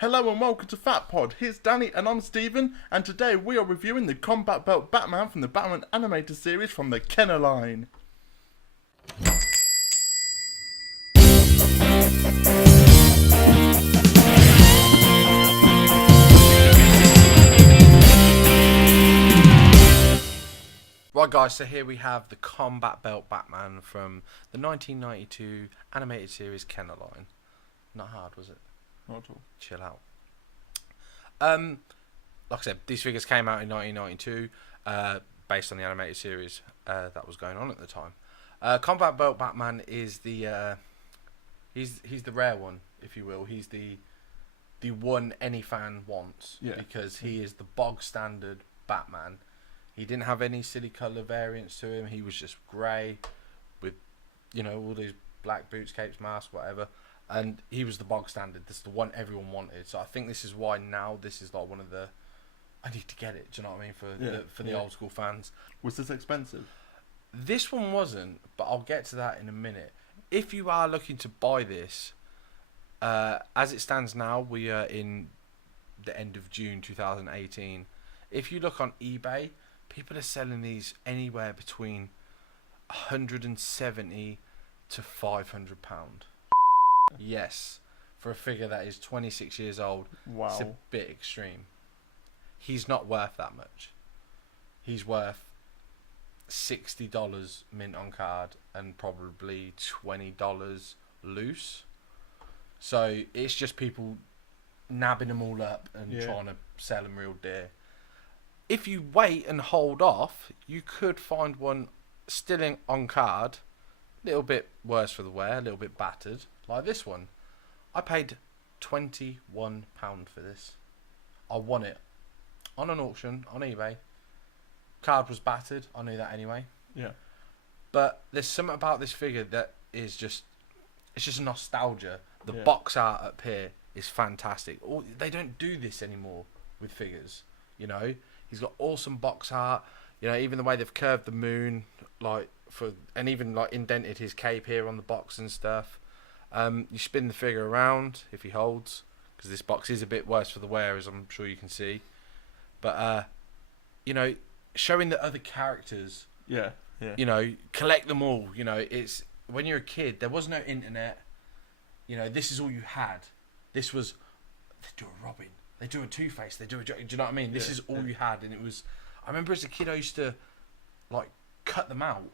Hello and welcome to Fat Pod. Here's Danny and I'm Stephen, and today we are reviewing the Combat Belt Batman from the Batman animated series from the Kenner line. Right guys, so here we have the Combat Belt Batman from the 1992 animated series Kenner line. Not hard, was it? Not at all. Chill out. Like I said, these figures came out in 1992, based on the animated series that was going on at the time. Combat Belt Batman is the he's the rare one, if you will. He's the one any fan wants, because he is the bog standard Batman. He didn't have any silly colour variants to him. He was just grey with, you know, all these black boots, capes, masks, whatever. And he was the bog standard. This is the one everyone wanted. So I think this is why now this is like one of the... I need to get it, do you know what I mean? For the old school fans. Was this expensive? This one wasn't, but I'll get to that in a minute. If you are looking to buy this, as it stands now, we are in the end of June 2018. If you look on eBay, people are selling these anywhere between 170 to 500 pound. Yes, for a figure that is 26 years old. Wow. It's a bit extreme. He's not worth that much. He's worth $60 mint on card and probably $20 loose. So it's just people nabbing them all up and trying to sell them real dear. If you wait and hold off, you could find one still on card, a little bit worse for the wear, a little bit battered, like this one. I paid £21 for this. I won it on an auction on eBay. Card was battered. I knew that anyway. Yeah. But there's something about this figure that is just, it's just nostalgia. The box art up here is fantastic. They don't do this anymore with figures, you know. He's got awesome box art, you know, even the way they've curved the moon, and even like indented his cape here on the box and stuff. You spin the figure around if he holds, because this box is a bit worse for the wear, as I'm sure you can see. But you know, showing the other characters, you know, collect them all. You know, it's when you're a kid, there was no internet. You know, this is all you had. This was, they do a Robin, they do a Two-Face, they do a Joker. Do you know what I mean? This is all you had, and it was. I remember as a kid, I used to like cut them out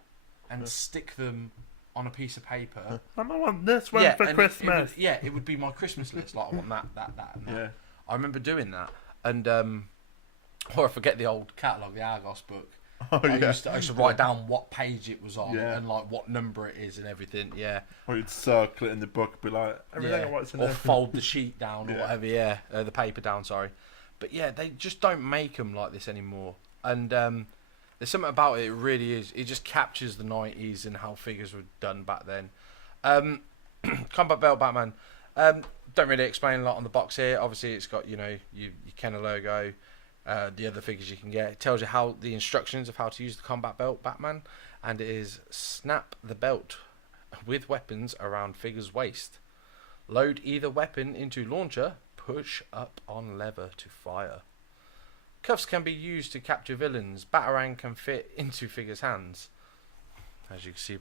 and stick them on a piece of paper. I want this one for Christmas. It would be my Christmas list. Like I want that, and that. Yeah. I remember doing that, and or I forget the old catalogue, the Argos book. I used to write down what page it was on and like what number it is and everything. Yeah. Or you'd circle it in the book, be like everything. What's in or there. Fold the sheet down or whatever. Yeah, the paper down. Sorry, but yeah, they just don't make them like this anymore. And there's something about it. It really is. It just captures the 90s and how figures were done back then. Combat Belt Batman. Don't really explain a lot on the box here. Obviously, it's got, you know, your Kenner logo. The other figures you can get. It tells you how the instructions of how to use the Combat Belt Batman, and it is snap the belt with weapons around figure's waist. Load either weapon into launcher. Push up on lever to fire. Cuffs can be used to capture villains. Batarang can fit into figure's hands. As you can see,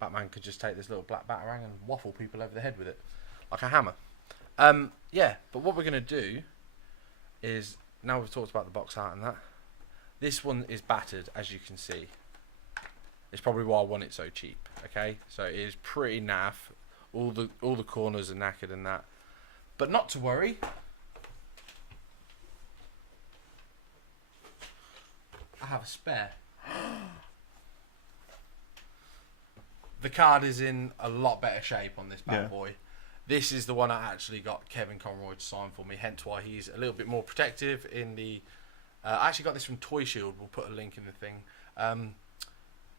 Batman could just take this little black Batarang and waffle people over the head with it like a hammer. But what we're going to do is, now we've talked about the box art and that, this one is battered, as you can see. It's probably why I want it so cheap. Okay, so it is pretty naff. All the corners are knackered and that, but not to worry. I have a spare. The card is in a lot better shape on this bad boy. This is the one I actually got Kevin Conroy to sign for me, hence why he's a little bit more protective in the... I actually got this from Toy Shield. We'll put a link in the thing.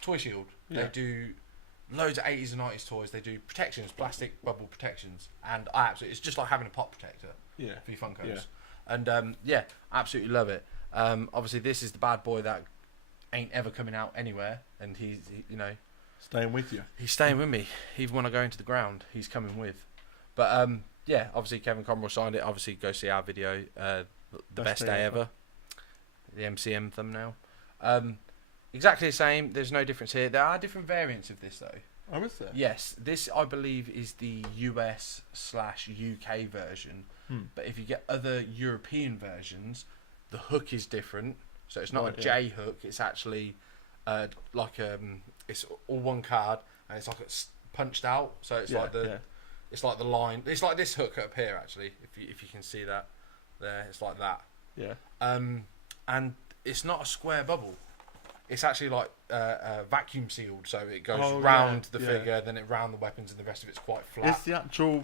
Toy Shield, they do loads of 80s and 90s toys. They do protections, plastic bubble protections. And I absolutely... It's just like having a pop protector for your Funkos. Yeah. And I absolutely love it. Obviously, this is the bad boy that ain't ever coming out anywhere. And he, you know... Staying with you. He's staying with me. Even when I go into the ground, he's coming with. But yeah, obviously Kevin Conroy signed it. Obviously, go see our video, the best day ever, the MCM thumbnail. Exactly the same. There's no difference here. There are different variants of this though. Oh, is there? Yes, this I believe is the US/UK version. But if you get other European versions, the hook is different. So it's not a J hook. It's actually like it's all one card, and it's like it's punched out. So it's it's like the line. It's like this hook up here actually. If you can see that there, it's like that. Yeah. And it's not a square bubble. It's actually like vacuum sealed, so it goes round the figure, then it round the weapons, and the rest of it's quite flat. Is the actual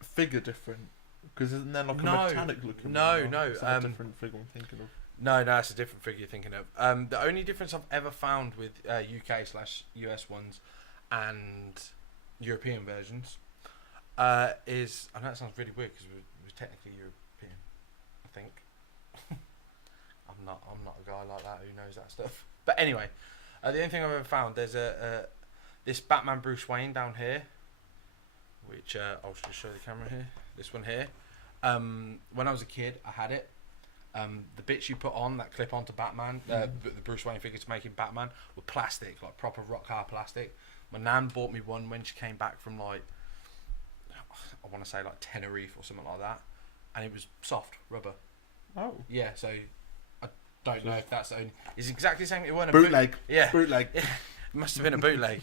figure different? Because isn't there like a metallic looking? No. It's a different figure I'm thinking of. No, it's a different figure you're thinking of. The only difference I've ever found with UK/US ones and European versions is, I know it sounds really weird because we're technically European, I think. I'm not a guy like that who knows that stuff. But anyway, the only thing I've ever found, there's this Batman Bruce Wayne down here, which I'll just show the camera here. This one here. When I was a kid, I had it. The bits you put on that clip onto Batman, the Bruce Wayne figure to make him Batman, were plastic, like proper rock hard plastic. My nan bought me one when she came back from like, I want to say like Tenerife or something like that, and it was soft rubber. Oh. Yeah, so I don't know if that's the only. It's exactly the same. It wasn't a Bootleg. Yeah. Bootleg. It must have been a bootleg.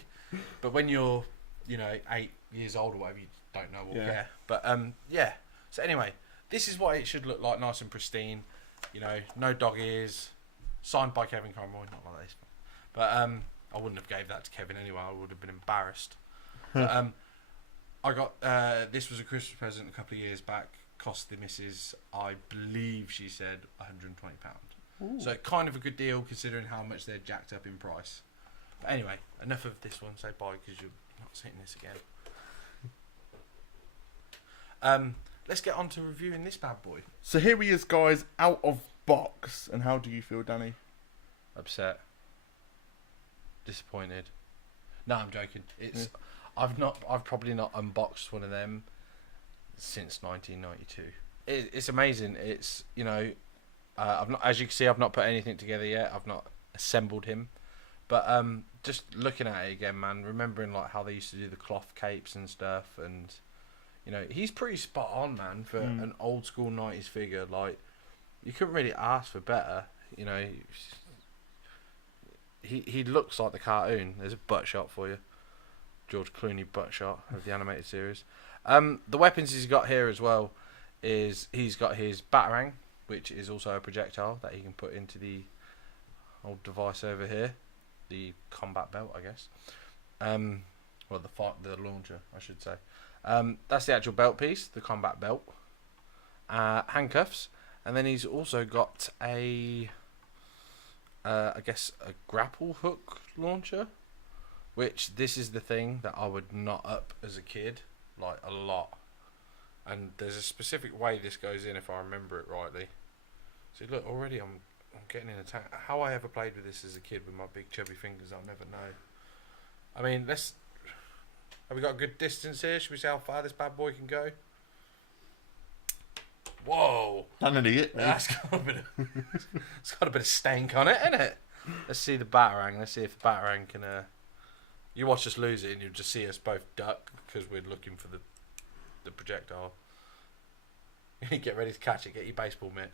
But when you're, 8 years old or whatever, you don't know or care. But yeah. So anyway, this is what it should look like, nice and pristine. No dog ears. Signed by Kevin Conroy, not like this. But I wouldn't have gave that to Kevin anyway. I would have been embarrassed. But, I got this was a Christmas present a couple of years back. Cost the missus, I believe she said, £120. So kind of a good deal considering how much they're jacked up in price. But anyway, enough of this one. Say bye because you're not seeing this again. Let's get on to reviewing this bad boy. So here he is, guys, out of box. And how do you feel, Danny? Upset. Disappointed. No, I'm joking. I've probably not unboxed one of them since 1992. It's amazing. It's I've not, as you can see, I've not put anything together yet. I've not assembled him, but just looking at it again, man, remembering like how they used to do the cloth capes and stuff, and he's pretty spot on, man, for an old school 90s figure. Like, you couldn't really ask for better. He looks like the cartoon. There's a butt shot for you. George Clooney butt shot of the animated series. The weapons he's got here as well is he's got his Batarang, which is also a projectile that he can put into the old device over here, the combat belt, I guess. Well, the launcher, I should say. That's the actual belt piece, the combat belt. Handcuffs, and then he's also got I guess a grapple hook launcher. Which, this is the thing that I would not up as a kid, like a lot. And there's a specific way this goes in, if I remember it rightly. See, look, already I'm getting in attack. How I ever played with this as a kid with my big chubby fingers, I'll never know. I mean, have we got a good distance here? Should we see how far this bad boy can go? Whoa! An idiot. That's got a bit of, it's got a bit of stank on it, isn't it? Let's see the Batarang. Let's see if the Batarang can... You watch us lose it and you'll just see us both duck because we're looking for the projectile. Get ready to catch it. Get your baseball mitt.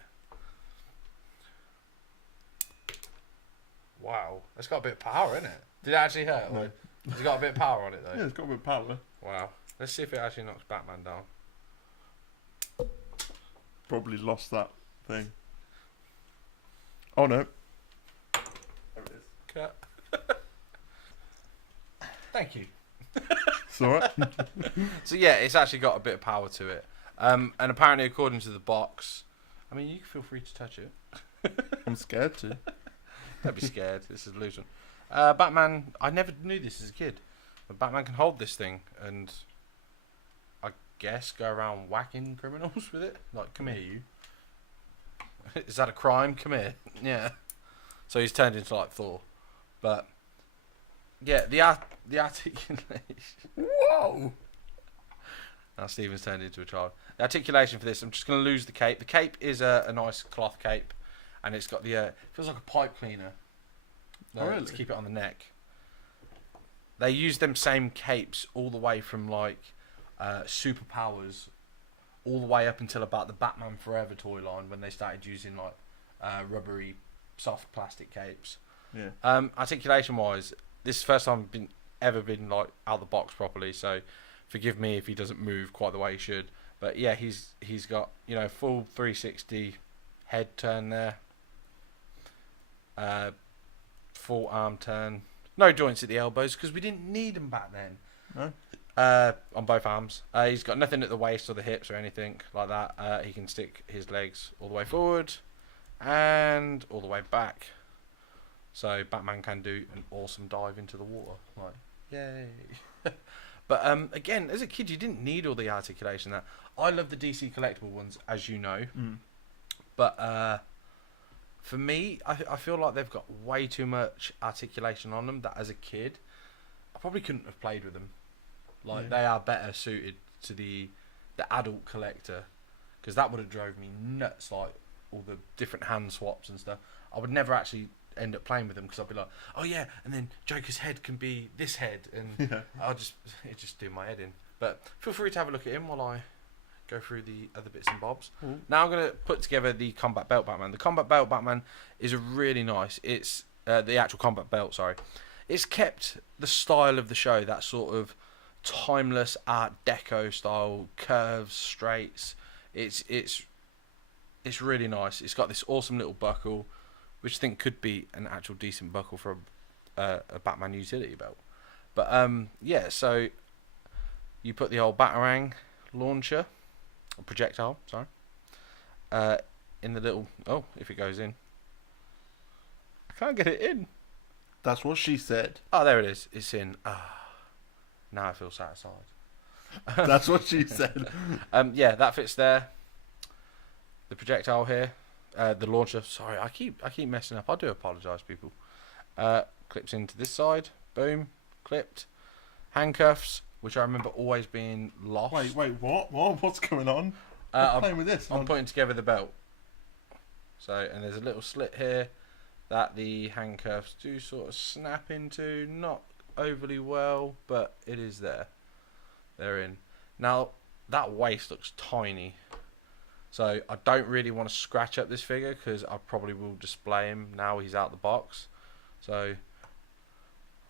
Wow. That's got a bit of power in it. Did it actually hurt? No. Has it got a bit of power on it though? Yeah, it's got a bit of power. Wow. Let's see if it actually knocks Batman down. Probably lost that thing. Oh no. There it is. Cut. Thank you. It's alright. So yeah, it's actually got a bit of power to it. And apparently, according to the box, I mean, you can feel free to touch it. I'm scared to. Don't be scared. This is illusion. Batman, I never knew this as a kid. But Batman can hold this thing and, I guess, go around whacking criminals with it. Like, come here, you. Is that a crime? Come here. Yeah. So he's turned into like Thor. But yeah, the articulation. Whoa! Now Stephen's turned into a child. The articulation for this, I'm just going to lose the cape. The cape is a nice cloth cape, and it's got the feels like a pipe cleaner. Oh, really? To keep it on the neck. They use them same capes all the way from like Superpowers, all the way up until about the Batman Forever toy line when they started using like rubbery, soft plastic capes. Yeah. Articulation wise, this is the first time I've ever been like out the box properly. So forgive me if he doesn't move quite the way he should. But yeah, he's got full 360 head turn there. Full arm turn. No joints at the elbows because we didn't need them back then. No. On both arms. He's got nothing at the waist or the hips or anything like that. He can stick his legs all the way forward and all the way back. So Batman can do an awesome dive into the water. Like, yay. But again, as a kid, you didn't need all the articulation. That I love the DC collectible ones, as you know. But for me, I feel like they've got way too much articulation on them that as a kid, I probably couldn't have played with them. Like, they are better suited to the adult collector, because that would have drove me nuts, like all the different hand swaps and stuff. I would never actually end up playing with them because I'd be like, oh yeah, and then Joker's head can be this head, and it just do my head in. But feel free to have a look at him while I go through the other bits and bobs. Now I'm going to put together the Combat Belt Batman. The Combat Belt Batman is a really nice. It's the actual Combat Belt. Sorry, it's kept the style of the show, that sort of timeless Art Deco style, curves, straights. It's really nice. It's got this awesome little buckle, which I think could be an actual decent buckle for a Batman utility belt. But yeah, so you put the old Batarang launcher, or projectile, sorry, in the little, oh, if it goes in. I can't get it in. That's what she said. Oh, there it is. It's in. Now I feel satisfied. That's what she said. Yeah, that fits there. The projectile here, the launcher. Sorry, I keep messing up. I do apologise, people. Clips into this side. Boom, clipped. Handcuffs, which I remember always being lost. Wait, what? What's going on? I'm playing with this. I'm putting together the belt. So, and there's a little slit here that the handcuffs do sort of snap into. Not overly well, but it is there. They're in. Now, that waist looks tiny. So, I don't really want to scratch up this figure because I probably will display him now he's out the box. So,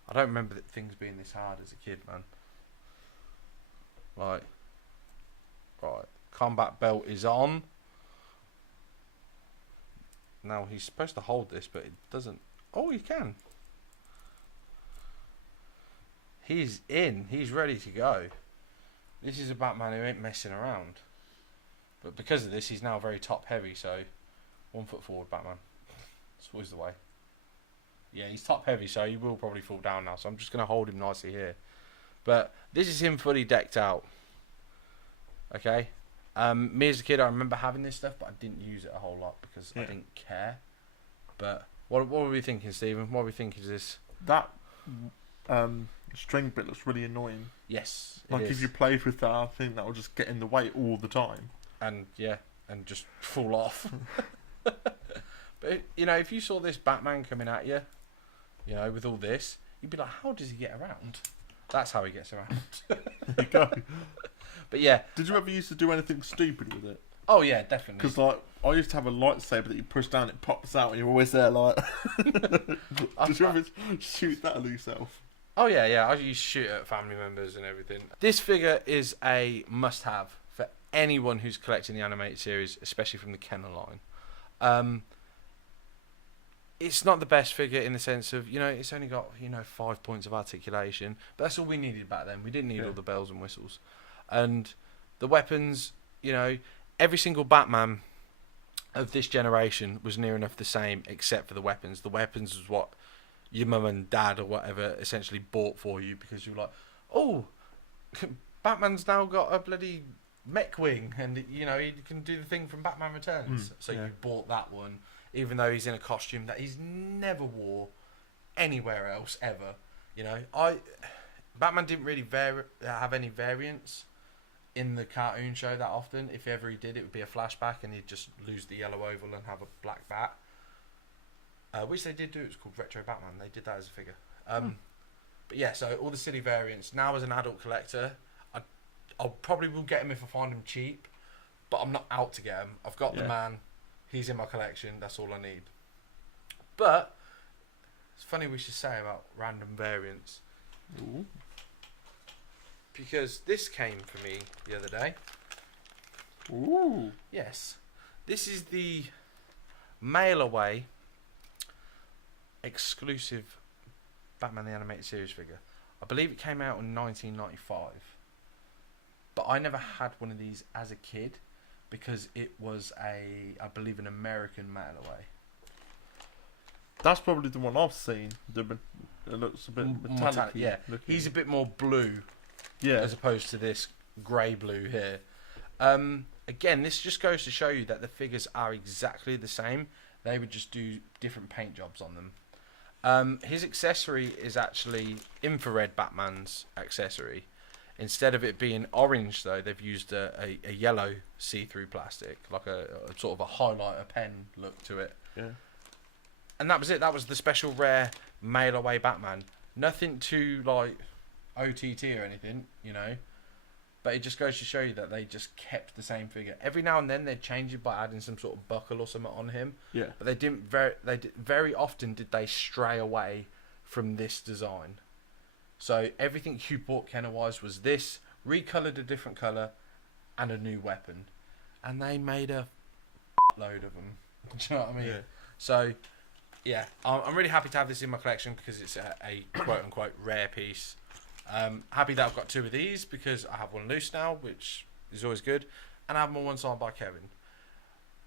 I don't remember things being this hard as a kid, man. Like, right, combat belt is on. Now he's supposed to hold this, but it doesn't. Oh, he can. He's in. He's ready to go. This is a Batman who ain't messing around. But because of this, he's now very top heavy. So, 1 foot forward, Batman. That's always the way. Yeah, he's top heavy, so he will probably fall down now. So I'm just going to hold him nicely here. But this is him fully decked out. Okay. Me as a kid, I remember having this stuff, but I didn't use it a whole lot because I didn't care. But what were we thinking, Stephen? What were we thinking of this? That string bit looks really annoying. Yes. Like if you played with that, I think that will just get in the way all the time. And yeah, and just fall off. But if you saw this Batman coming at you, with all this, you'd be like, how does he get around? That's how he gets around. There you go. But yeah. Did you ever used to do anything stupid with it? Oh yeah, definitely. Because like I used to have a lightsaber that you push down, it pops out, and you're always there like. Did you ever shoot that at yourself? Oh yeah. I used to shoot at family members and everything. This figure is a must-have for anyone who's collecting the animated series, especially from the Kenner line. It's not the best figure in the sense of, it's only got, 5 points of articulation. But that's all we needed back then. We didn't need all the bells and whistles. And the weapons, every single Batman of this generation was near enough the same except for the weapons. The weapons was what your mum and dad or whatever essentially bought for you because you were like, oh, Batman's now got a bloody mech wing and, he can do the thing from Batman Returns. So you bought that one. Even though he's in a costume that he's never wore anywhere else ever, Batman didn't really have any variants in the cartoon show that often. If ever he did, it would be a flashback, and he'd just lose the yellow oval and have a black bat. Which they did do. It was called Retro Batman. They did that as a figure. But yeah, so all the silly variants. Now, as an adult collector, I'll probably will get them if I find them cheap, but I'm not out to get them. I've got the man. He's in my collection. That's all I need. But it's funny we should say about random variants. Ooh. Because this came for me the other day. Ooh. Yes. This is the mail away exclusive Batman the Animated Series figure. I believe it came out in 1995. But I never had one of these as a kid because it was I believe, an American mail away. That's probably the one I've seen. It looks a bit metallic. Yeah, he's a bit more blue, as opposed to this grey blue here. Again, this just goes to show you that the figures are exactly the same. They would just do different paint jobs on them. His accessory is actually infrared Batman's accessory. Instead of it being orange, though, they've used a yellow see-through plastic, like a sort of a highlighter pen look to it. Yeah. And that was it. That was the special rare mail away Batman. Nothing too like OTT or anything, you know. But it just goes to show you that they just kept the same figure. Every now and then they'd change it by adding some sort of buckle or something on him. Yeah. But they didn't very often did they stray away from this design. So everything Hugh bought Kenner-wise was this, recoloured a different colour, and a new weapon. And they made a load of them. Do you know what I mean? Yeah. So, yeah, I'm really happy to have this in my collection because it's a quote-unquote rare piece. Happy that I've got two of these because I have one loose now, which is always good. And I have one signed by Kevin.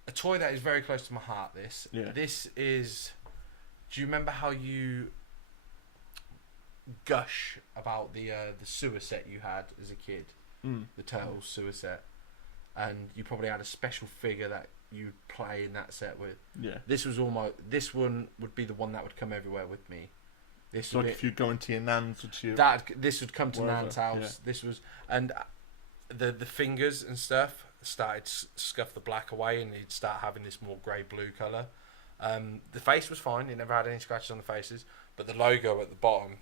A toy that is very close to my heart, this. Yeah. This is... Do you remember how you gush about the sewer set you had as a kid? The Turtles sewer set. And you probably had a special figure that you'd play in that set with. Yeah. This one would be the one that would come everywhere with me. This like if you go into your nan's or to your... This would come to Nan's house. Yeah. This was... And the fingers and stuff started to scuff the black away, and he'd start having this more grey-blue colour. The face was fine. It never had any scratches on the faces. But the logo at the bottom,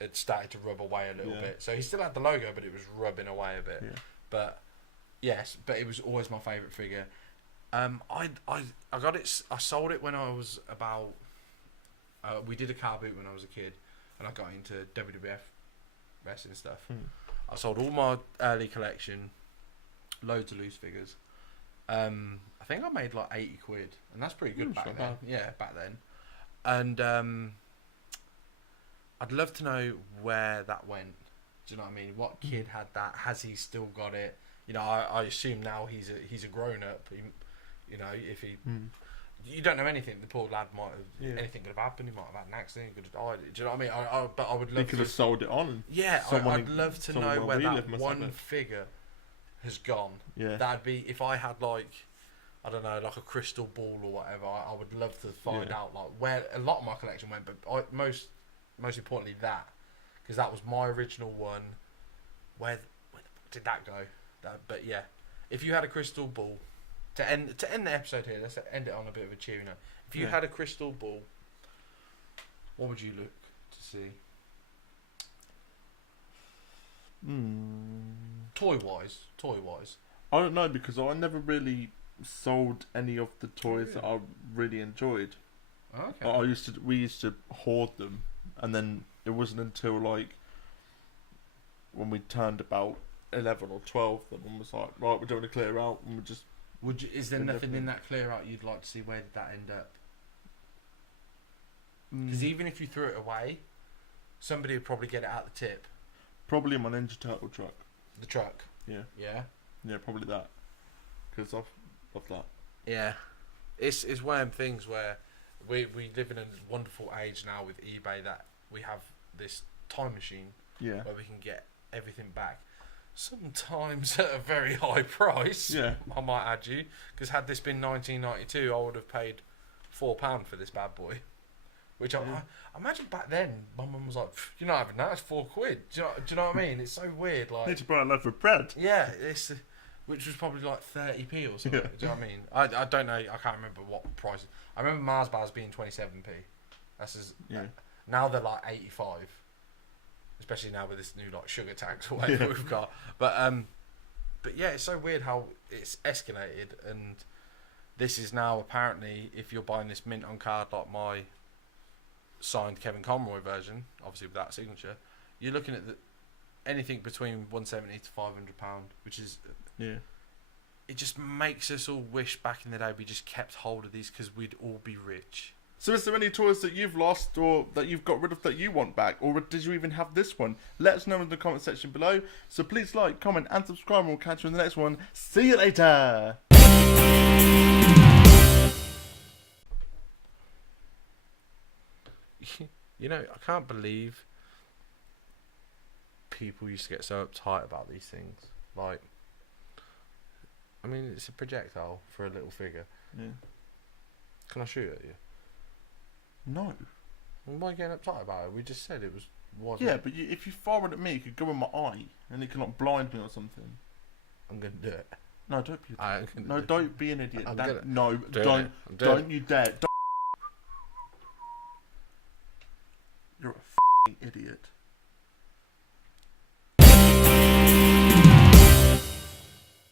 it started to rub away a little bit. So he still had the logo, but it was rubbing away a bit. Yeah. But yes, but it was always my favourite figure. I got it. I sold it when I was about. We did a car boot when I was a kid, and I got into WWF wrestling stuff. I sold all my early collection, loads of loose figures. I think I made like 80 quid, and that's pretty good back then. Bad. Yeah, back then. And I'd love to know where that went. Do you know what I mean? What kid had that? Has he still got it? You know, I assume now he's a grown up. You know, if he, you don't know anything. The poor lad might have anything could have happened. He might have had an accident. He could have died. Do you know what I mean? But I would love. He could have sold it on. And I'd love to know where that one figure has gone. Yeah. That'd be if I had like, I don't know, like a crystal ball or whatever. I would love to find out like where a lot of my collection went. But most importantly that, because that was my original one. Where did that go? But yeah, if you had a crystal ball, to end the episode here, let's end it on a bit of a cheery note. If you had a crystal ball, what would you look to see? Toy wise. I don't know because I never really sold any of the toys that I really enjoyed. Okay. We used to hoard them, and then it wasn't until like when we turned about 11 or 12 that one was like, right, we're doing a clear out, and we just. Is there nothing in that clear out you'd like to see? Where did that end up? Because even if you threw it away, somebody would probably get it out the tip. Probably my Ninja Turtle truck. The truck. Yeah. Yeah. Yeah, probably that. Because of that. Yeah, it's one of them things where we live in a wonderful age now with eBay that we have this time machine where we can get everything back. Sometimes at a very high price. Yeah. I might add you, because had this been 1992, I would have paid £4 for this bad boy. Which I imagine back then, my mum was like, "You're not having that. It's £4. Do you know what I mean? It's so weird. Like, Need to buy a loaf of bread. yeah, which was probably like 30p or something. Yeah. Do you know what I mean? I don't know. I can't remember what price. I remember Mars bars being 27p. Now they're like 85. Especially now with this new like sugar tax or whatever we've got. But yeah, it's so weird how it's escalated, and this is now apparently, if you're buying this mint on card like my signed Kevin Conroy version, obviously without signature, you're looking at anything between £170 to £500, which is it just makes us all wish back in the day we just kept hold of these because we'd all be rich. So is there any toys that you've lost or that you've got rid of that you want back? Or did you even have this one? Let us know in the comment section below. So please like, comment and subscribe, and we'll catch you in the next one. See you later! You know, I can't believe people used to get so uptight about these things. Like, I mean, it's a projectile for a little figure. Yeah. Can I shoot at you? No. Well, why are you getting uptight about it? We just said it wasn't. Yeah, but if you fired at me, it could go in my eye, and it could not blind me or something. I'm gonna do it. No, don't be. No, don't be an idiot. No, don't you dare. You're a idiot.